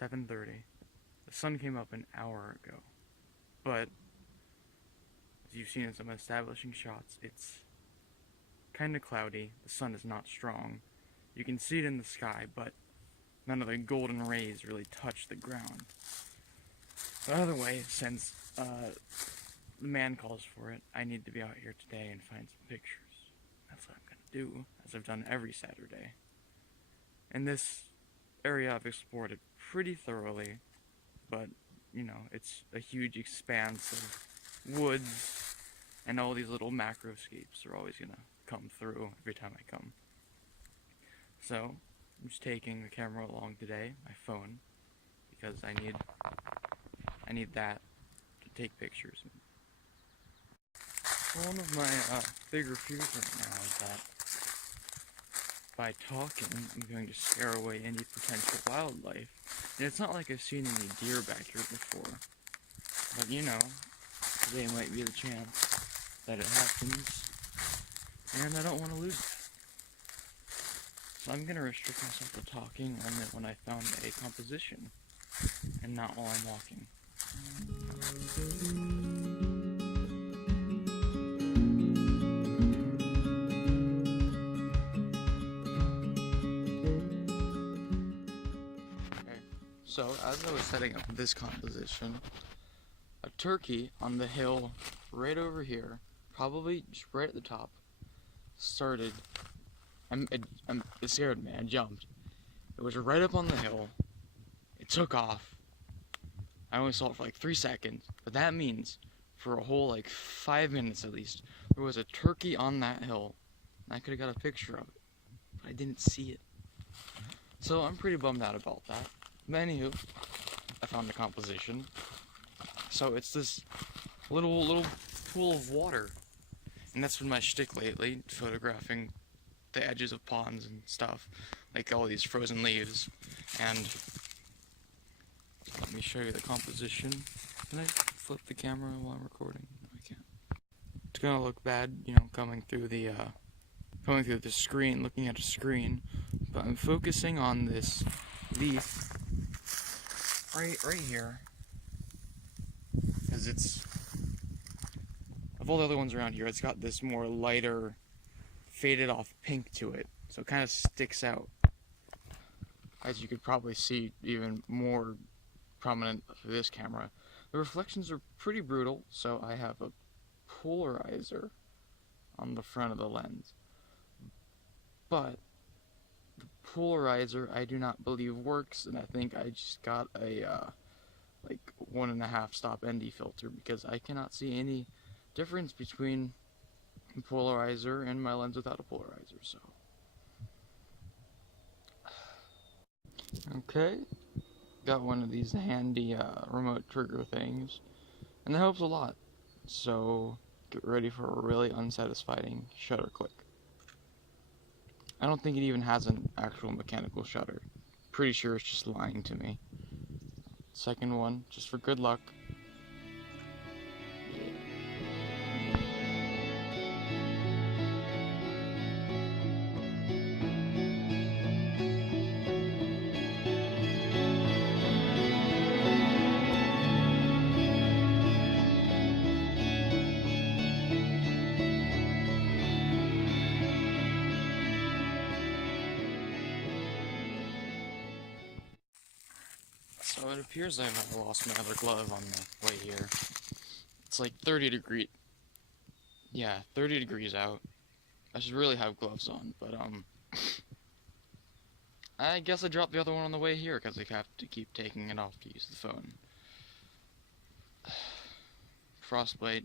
7:30. The sun came up an hour ago, but as you've seen in some establishing shots, it's kind of cloudy. The sun is not strong. You can see it in the sky, but none of the golden rays really touch the ground. But either way, since the man calls for it, I need to be out here today and find some pictures. That's what I'm going to do, as I've done every Saturday. In this area, I've explored it pretty thoroughly, but, you know, it's a huge expanse of woods, and all these little macroscapes are always going to come through every time I come. So, I'm just taking the camera along today, my phone, because I need that to take pictures. One of my bigger fears right now is that by talking, I'm going to scare away any potential wildlife. And it's not like I've seen any deer back here before, but you know, today might be the chance that it happens, and I don't want to lose it. So I'm going to restrict myself to talking only when I found a composition, and not while I'm walking. So, as I was setting up this composition, a turkey on the hill right over here, probably just right at the top, started. It scared me. I jumped. It was right up on the hill. It took off. I only saw it for like 3 seconds, but that means for a whole like 5 minutes at least, there was a turkey on that hill, and I could have got a picture of it, but I didn't see it. So I'm pretty bummed out about that. But anywho, I found the composition. So it's this little pool of water, and that's been my shtick lately, photographing the edges of ponds and stuff, like all these frozen leaves. And let me show you the composition. Can I flip the camera while I'm recording? No, I can't. It's gonna look bad, you know, coming through the screen, looking at a screen, but I'm focusing on this leaf right here, because it's, of all the other ones around here, it's got this more lighter, faded off pink to it, so it kind of sticks out, as you could probably see even more prominent through this camera. The reflections are pretty brutal, so I have a polarizer on the front of the lens, but the polarizer I do not believe works, and I think I just got a like 1.5 stop ND filter, because I cannot see any difference between a polarizer and my lens without a polarizer. So okay, got one of these handy remote trigger things, and that helps a lot. So get ready for a really unsatisfying shutter click. I don't think it even has an actual mechanical shutter. Pretty sure it's just lying to me. Second one, just for good luck. So it appears I've lost my other glove on the way here. It's like 30 degrees. Yeah, 30 degrees out. I should really have gloves on, but I guess I dropped the other one on the way here because I have to keep taking it off to use the phone. Frostbite,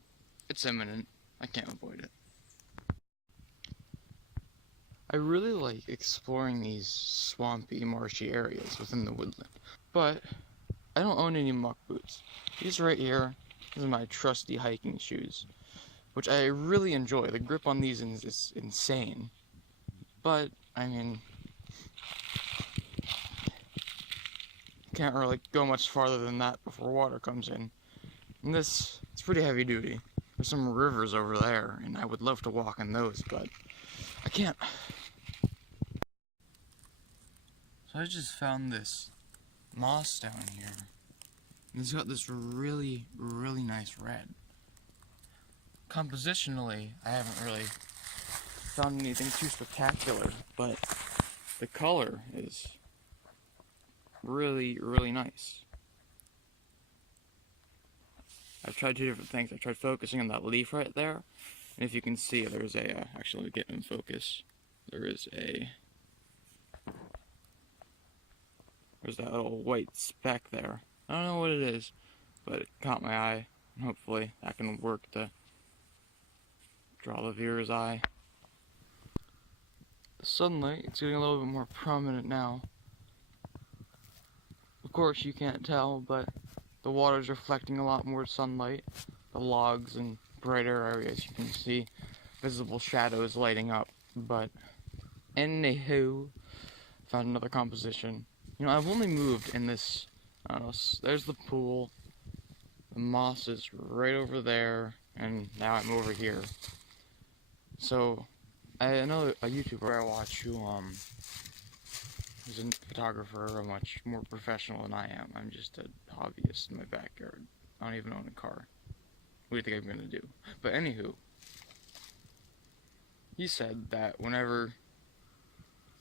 it's imminent. I can't avoid it. I really like exploring these swampy, marshy areas within the woodland, but I don't own any muck boots. These right here, these are my trusty hiking shoes, which I really enjoy. The grip on these is insane, but I mean, can't really go much farther than that before water comes in. And it's pretty heavy duty. There's some rivers over there, and I would love to walk in those, but I can't. So I just found this moss down here. And it's got this really, really nice red. Compositionally, I haven't really found anything too spectacular, but the color is really, really nice. I've tried two different things. I tried focusing on that leaf right there, and if you can see, there's a, actually let me get in focus. There's that little white speck there. I don't know what it is, but it caught my eye, and hopefully that can work to draw the viewer's eye. The sunlight, it's getting a little bit more prominent now. Of course you can't tell, but the water's reflecting a lot more sunlight. The logs and brighter areas you can see visible shadows lighting up. But anywho, found another composition. You know, I've only moved in this, I don't know, there's the pool, the moss is right over there, and now I'm over here. So, I know a YouTuber I watch who, who's a photographer, much more professional than I am. I'm just a hobbyist in my backyard. I don't even own a car. What do you think I'm gonna do? But anywho, he said that whenever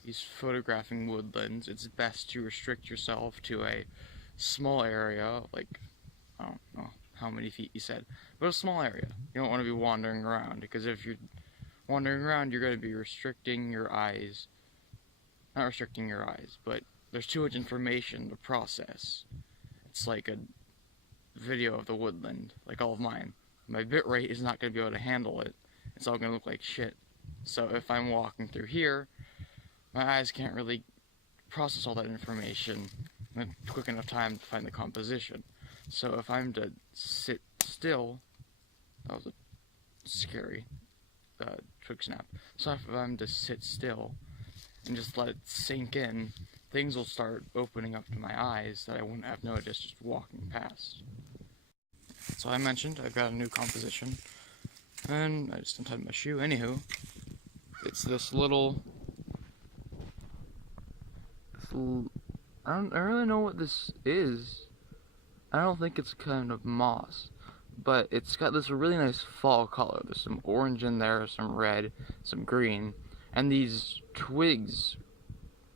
he's photographing woodlands, it's best to restrict yourself to a small area, like, I don't know how many feet he said, but a small area. You don't want to be wandering around, because if you're wandering around, you're going to be restricting your eyes. Not restricting your eyes, but there's too much information to process. It's like a video of the woodland, like all of mine. My bitrate is not going to be able to handle it. It's all going to look like shit. So if I'm walking through here, my eyes can't really process all that information in a quick enough time to find the composition. So if I'm to sit still, that was a scary twig snap. So if I'm to sit still and just let it sink in, things will start opening up to my eyes that I wouldn't have noticed just walking past. So I mentioned I've got a new composition, and I just untied my shoe. Anywho, it's this little, I don't really know what this is. I don't think it's kind of moss, but it's got this really nice fall color. There's some orange in there, some red, some green, and these twigs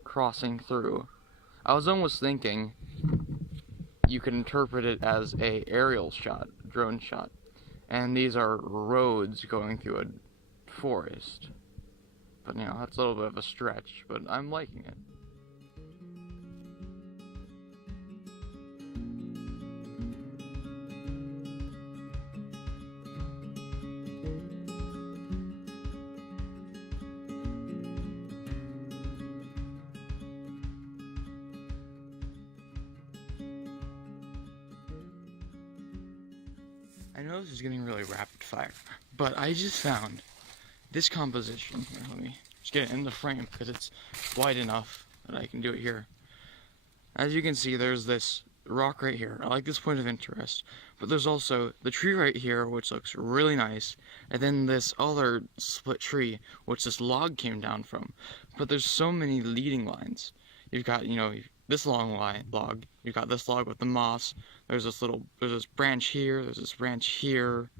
crossing through. I was almost thinking you could interpret it as a aerial shot, drone shot, and these are roads going through a forest. But you know, that's a little bit of a stretch, but I'm liking it. I know this is getting really rapid fire, but I just found this composition. Here, let me just get it in the frame because it's wide enough that I can do it here. As you can see, there's this rock right here. I like this point of interest, but there's also the tree right here, which looks really nice, and then this other split tree, which this log came down from. But there's so many leading lines. You've got, you know, this long log, you've got this log with the moss, there's this branch here, there's this branch here.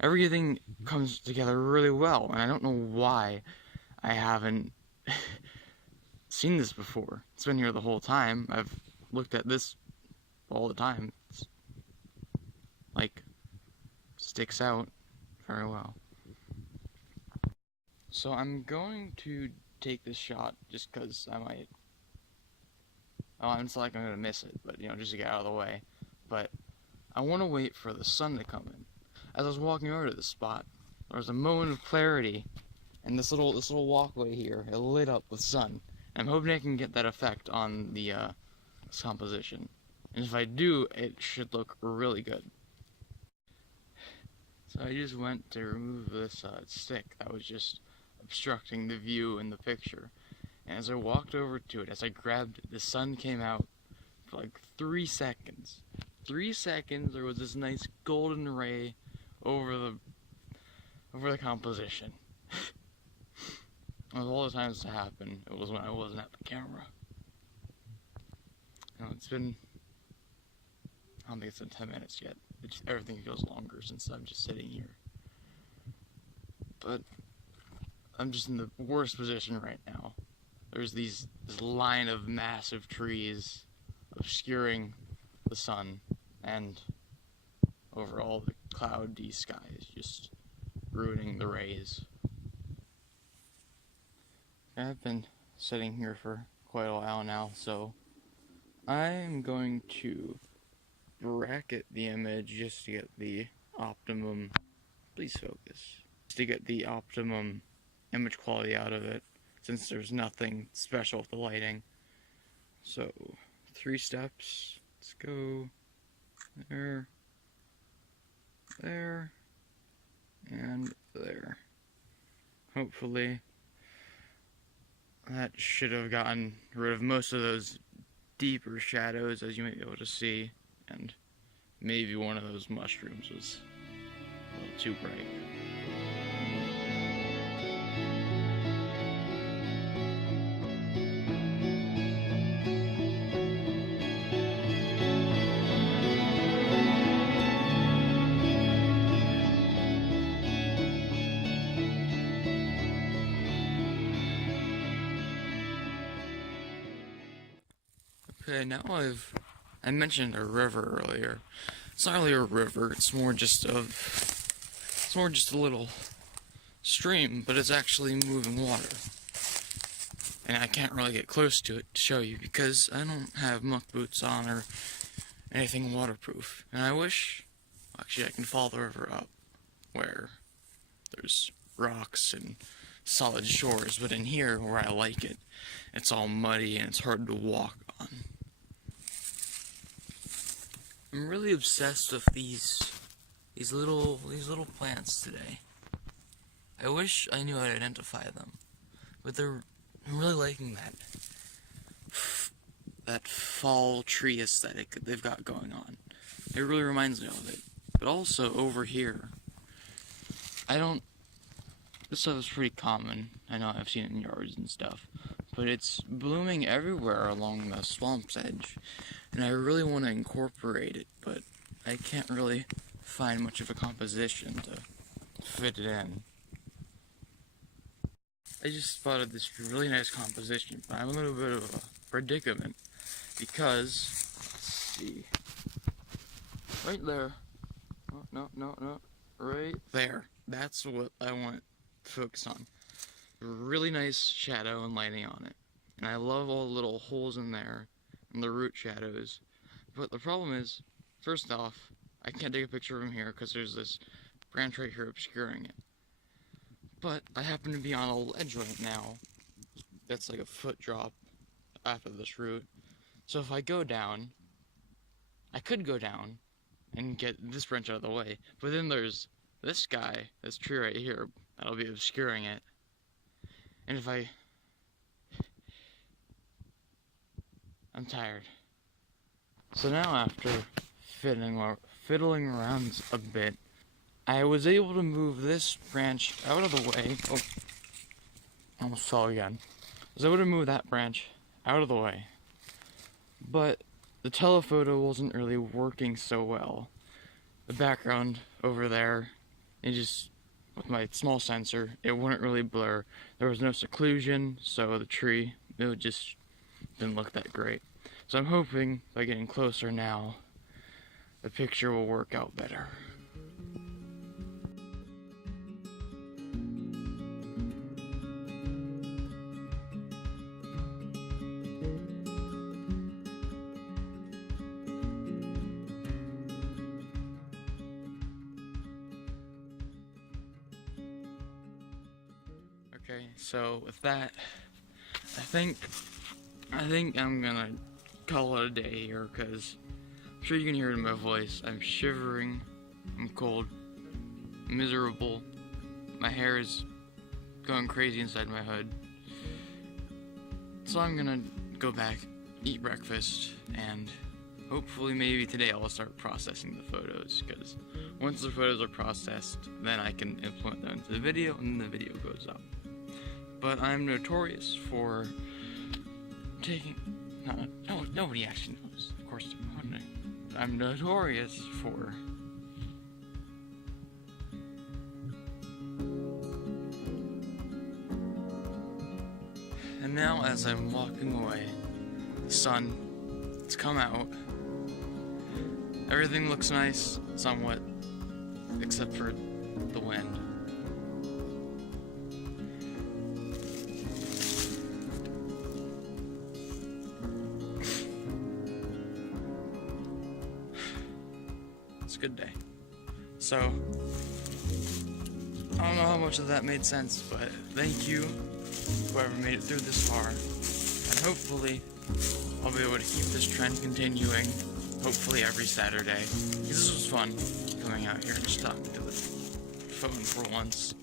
Everything comes together really well, and I don't know why I haven't seen this before. It's been here the whole time. I've looked at this all the time. It's like, sticks out very well. So I'm going to take this shot just because I might, it's like I'm going to miss it, but you know, just to get out of the way. But I want to wait for the sun to come in. As I was walking over to this spot, there was a moment of clarity, and this little walkway here, it lit up with sun. And I'm hoping I can get that effect on the this composition. And if I do, it should look really good. So I just went to remove this stick that was just obstructing the view in the picture. And as I walked over to it, as I grabbed it, the sun came out for like 3 seconds. 3 seconds, there was this nice golden ray over the composition. Of all the times to happen, it was when I wasn't at the camera. No, it's been, I don't think it's been 10 minutes yet. Everything feels longer since I'm just sitting here. But I'm just in the worst position right now. There's this line of massive trees obscuring the sun, and overall the cloudy sky is just ruining the rays. I've been sitting here for quite a while now, so I'm going to bracket the image just to get the optimum, please focus, just to get the optimum image quality out of it, since there's nothing special with the lighting. So 3 steps, let's go there, there, and there. Hopefully that should have gotten rid of most of those deeper shadows, as you might be able to see, and maybe one of those mushrooms was a little too bright. Okay, now I mentioned a river earlier. It's not really a river, it's more just a little stream, but it's actually moving water. And I can't really get close to it to show you because I don't have muck boots on or anything waterproof. And I wish, actually I can follow the river up where there's rocks and solid shores, but in here where I like it, it's all muddy and it's hard to walk on. I'm really obsessed with these little plants today. I wish I knew how to identify them, but I'm really liking that fall tree aesthetic that they've got going on. It really reminds me of it. But also over here, this stuff is pretty common. I know I've seen it in yards and stuff, but it's blooming everywhere along the swamp's edge. And I really want to incorporate it, but I can't really find much of a composition to fit it in. I just spotted this really nice composition, but I'm in a little bit of a predicament because, let's see, right there, no, right there, that's what I want to focus on. Really nice shadow and lighting on it, and I love all the little holes in there and the root shadows. But the problem is, first off, I can't take a picture from here because there's this branch right here obscuring it. But I happen to be on a ledge right now that's like a foot drop after this root. So if I go down, I could go down and get this branch out of the way, but then there's this guy, this tree right here, that'll be obscuring it. And if I'm tired. So now after fiddling around a bit, I was able to move this branch out of the way. Oh, almost fell again. I was able to move that branch out of the way. But the telephoto wasn't really working so well. The background over there, with my small sensor, it wouldn't really blur. There was no seclusion, so the tree, it just didn't look that great. So I'm hoping by getting closer now, the picture will work out better. Okay, so with that, I think I'm gonna call it a day here, because I'm sure you can hear it in my voice. I'm shivering, I'm cold, miserable, my hair is going crazy inside my hood. So I'm gonna go back, eat breakfast, and hopefully maybe today I'll start processing the photos, because once the photos are processed, then I can implement them into the video, and then the video goes up. But I'm notorious for taking No, nobody actually knows. Of course, I'm notorious for. And now, as I'm walking away, the sun has come out. Everything looks nice, somewhat, except for the wind. It's a good day. So, I don't know how much of that made sense, but thank you, whoever made it through this far. And hopefully, I'll be able to keep this trend continuing, hopefully every Saturday. Because this was fun, coming out here and just talking to the phone for once.